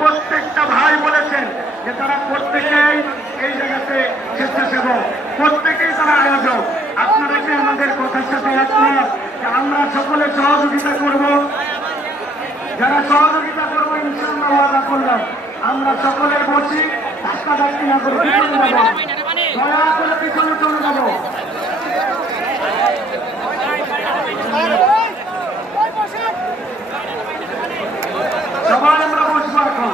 প্রত্যেকটা ভাই বলেছেন যে তারা প্রত্যেকেই এই জায়গাতে স্বেচ্ছাসেবক, প্রত্যেকেই তারা আয়োজক। আপনারা কি আমাদের কথার সাথে একমত আমরা সকলে সহযোগিতা করব? যারা সহযোগিতা করব ইনশাল্লাহ করলাম। আমরা সকলে বসি ধাক্কা সবাই আমরা বসবো এখন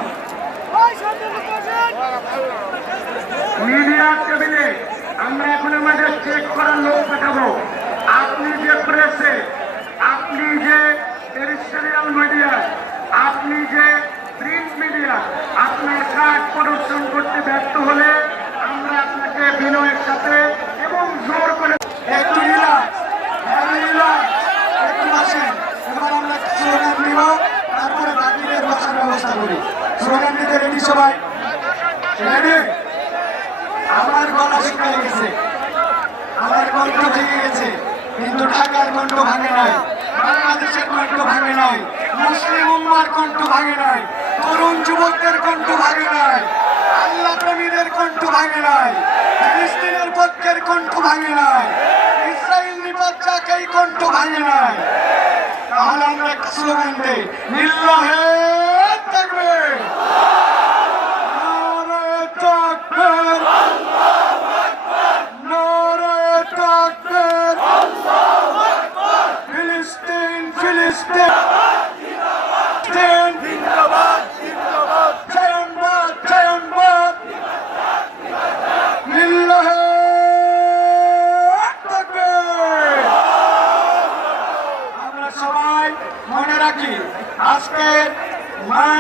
মিডিয়া টেবিলে আমরা এখন আমাদের চেক করার লোক পাঠাবো। আপনি যে প্রেসে আপনি যে টেরিস্টেরিয়াল মিডিয়া আপনি যে প্রিন্ট মিডিয়া আপনার কাজ প্রদর্শন করতে ব্যর্থ হলে আমরা আপনাকে বিনয়ের সাথে এবং জোর করে একটু রিল্যাক্স রিল্যাক্স একটু বসেন এবার আমরা স্লোগান দিব তারপরে বাকিদের বসার ব্যবস্থা করি স্লোগান দিতে রেডি সবাই রেডি আমার গলা শুকিয়ে গেছে আমার কণ্ঠ ভেঙে গেছে কিন্তু ঢাকার কণ্ঠ ভাঙে নাই। বাংলাদেশের কণ্ঠ ভাঙে নাই। মুসলিম উম্মার কণ্ঠ ভাঙে নাই। তরুণ যুবকদের কণ্ঠ ভাঙে নাই। আল্লাহ প্রেমীদের কণ্ঠ ভাঙে নাই। ফিলিস্তিনের পক্ষের কণ্ঠ ভাঙে নাই। ইসরায়েল নিপাতটাকেই কণ্ঠ ভাঙে নাই। তাহলে আমরা স্লোগান দেই নিল্লাহে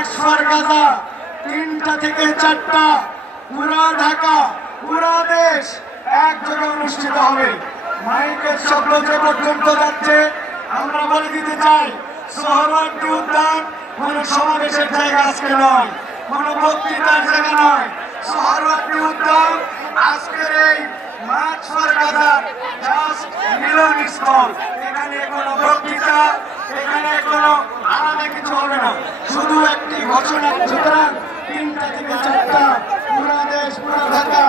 মার্চ গাজা, তিনটা থেকে চারটা। পুরা ঢাকা পুরা দেশ এক জায়গায় অনুষ্ঠিত হবে। মাইকের শব্দ যে পর্যন্ত যাচ্ছে, আমরা বলে দিতে চাই সোহরাওয়ার্দী উদ্যান, কোন সমাবেশের জায়গা আজকে নয়, কোন বক্তৃতার জায়গা নয়। সোহরাওয়ার্দী উদ্যান, আজকের এই ফর গাজার জাস্ট মিলন স্থল। এখানে কোনো বক্তৃতা এখানে কোনো আলাদা কিছু হবে না। শুধু একটি ঘোষণা, সুতরাং তিনটা থেকে চারটা পুরা দেশ, পুরা ঢাকা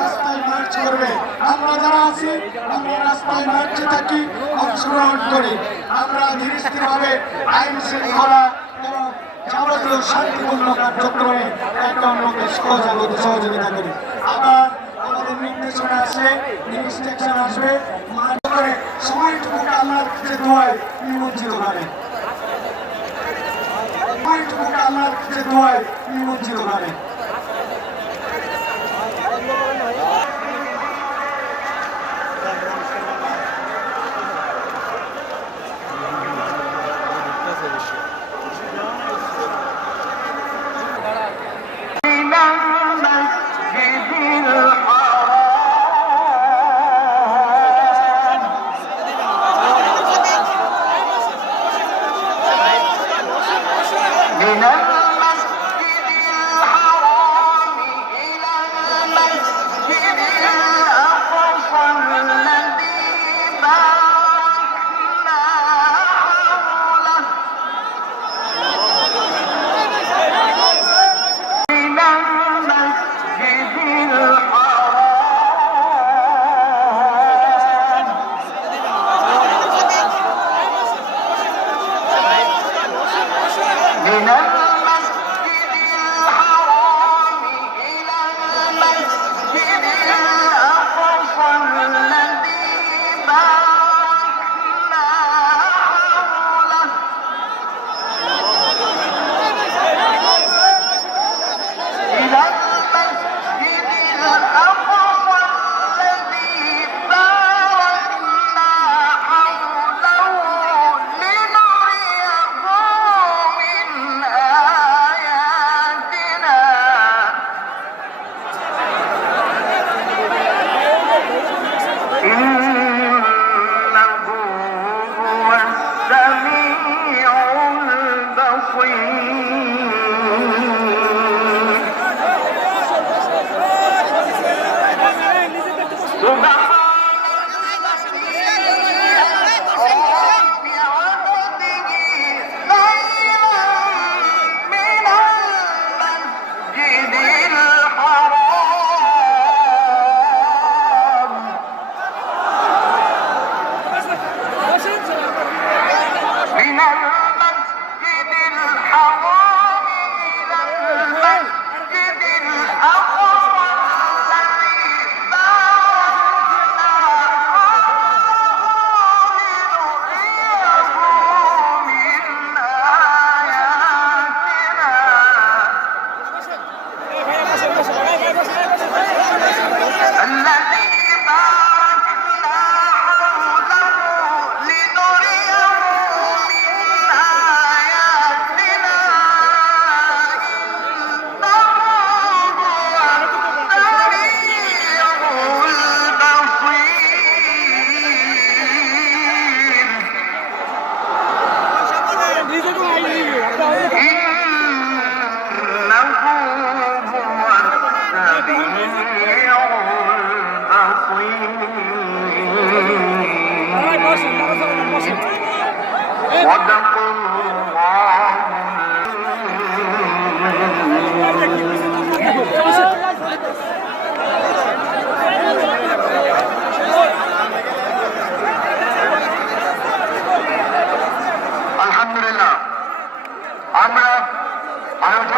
রাস্তায় মার্চ করবে। আমরা যারা আছি, আমরা রাস্তায় মার্চে থাকি, অংশগ্রহণ করি। আমরা ধীরে স্থিরভাবে আইন শৃঙ্খলা এবং যাবতীয় শান্তিপূর্ণ কার্যক্রমে একটা অন্যকে সহযোগিতা সহযোগিতা করি। আবার আমাদের নির্দেশনা আসলে ইনস্ট্রাকশন আসবে। করে সময়টুকুকে আল্লাহর কাছে দোয়ায় নিমজ্জিত করে। সময়টুকুকে আল্লাহর যে দোয়ায় নিমজ্জিত করে।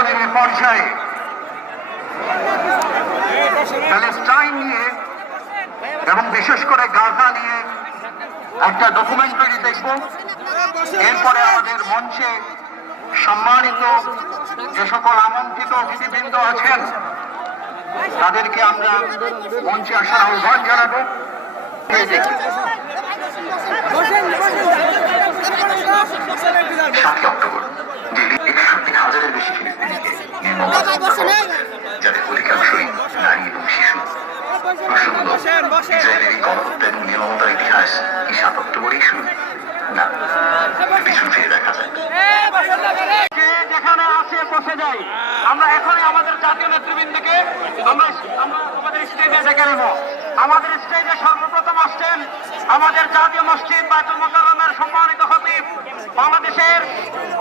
আয়োজনের এ পর্যায়ে প্যালেস্টাইন নিয়ে এবং বিশেষ করে গাজা নিয়ে একটা ডকুমেন্টারি দেখব। এরপরে আমাদের মঞ্চে সম্মানিত যে সকল আমন্ত্রিত অতিথিবৃন্দ আছেন, তাদেরকে আমরা মঞ্চে আসার আহ্বান জানাব। দেখি। যাদের অধিকাংশই নারী এবং শিশু। ইসরায়েলের এই গণহত্যা এবং নির্মমতার ইতিহাস কি সাত অক্টোবরেই শুরু? না পিছন ফিরে দেখা যায়। যেখানে আসে বসে যাই আমরা এখনই আমাদের জাতীয় নেতৃবৃন্দকে আমরা আমরা আমাদের স্টেজে ডেকে নেব। আমাদের স্টেজে সর্বপ্রথম আসছেন আমাদের জাতীয় মসজিদ সম্মানিত খতিব বাংলাদেশের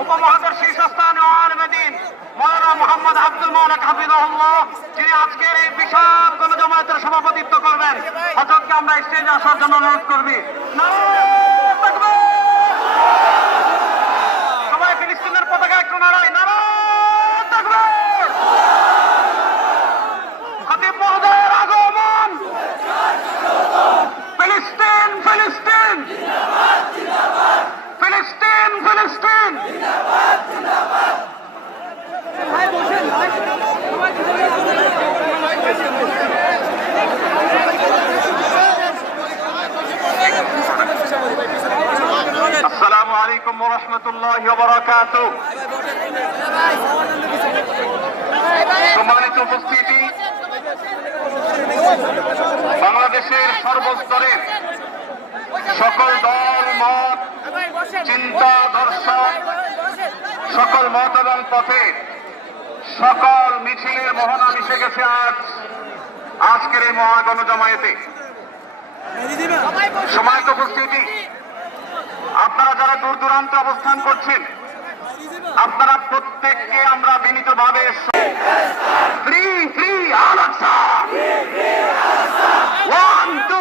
উপমহাদেশ শীর্ষস্থানে মোহাম্মদ আব্দুল মৌলাক হাফিজাহুল্লাহ তিনি আজকের এই বিশাল গণজমায়েতের সভাপতিত্ব করবেন। হজরতকে আমরা স্টেজে আসার জন্য অনুরোধ করবি। নারায়ণ! সম্মানিত উপস্থিতি। বাংলাদেশের সর্বস্তরের সকল দল, মত, চিন্তা, দর্শন, সকল মত এবং পথে সকল মিছিলের মোহনা মিশে গেছে আজ, আজকের এই মহাগণ জমায়েতে সময়ত উপস্থিতি, আপনারা যারা দূর দূরান্তে অবস্থান করছেন আপনারা প্রত্যেককে আমরা বিনীতভাবে ফ্রি ফ্রি আলাদা ওয়ান টু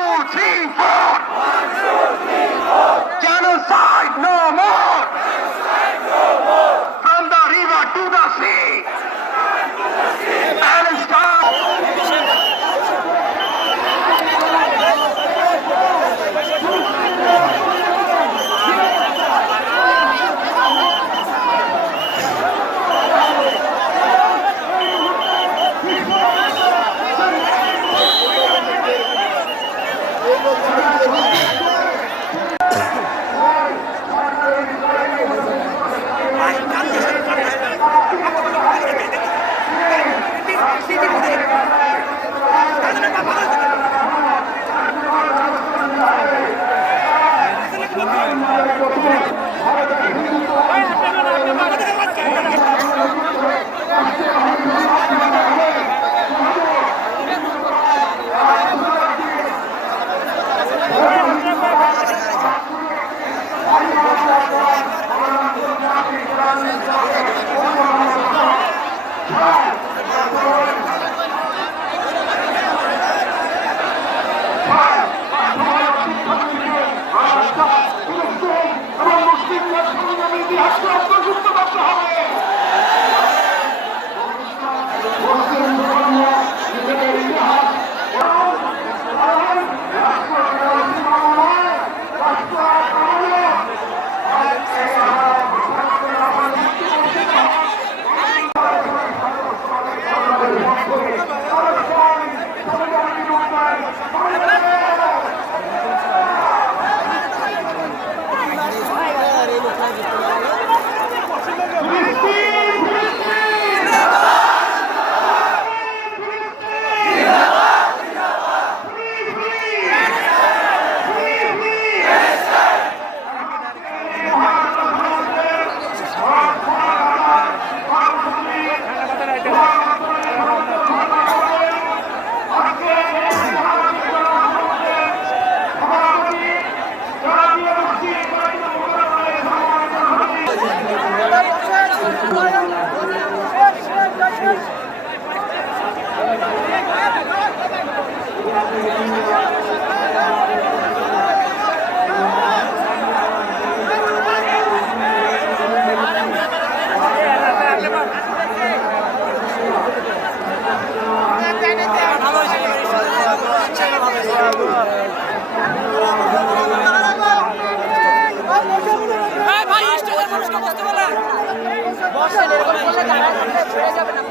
আসেন এরকম করলে তারা পড়ে যাবে না